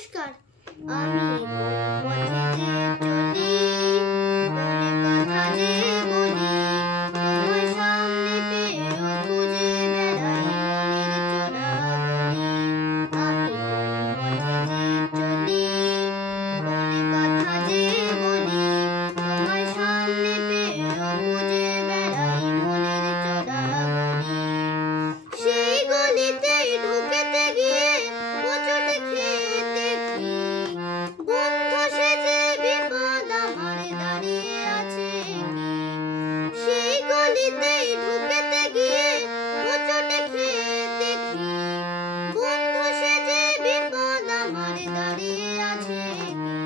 নমস্কার। আমি পথে যে চলি, মনে কথা যে বলি, তোমার সামনে পেয়েও খুঁজে বেড়াই মনের চোরাগলি। আমি পথে যে চলি, মনে কথা যে বলি, তোমার সামনে পেয়েও খুঁজে বেড়াই মনের চোরাগলি। সেই গলিতেই ঢুকেতে গিয়ে হোঁচট খেয়ে দেখি, বন্ধু সেজে বিপদ আমার দাঁড়িয়ে আছে কি। সেই গলিতেই ঢুকেতে গিয়ে হোঁচট খেয়ে দেখি, বন্ধু সেজে বিপদ আমার দাঁড়িয়ে আছে কি।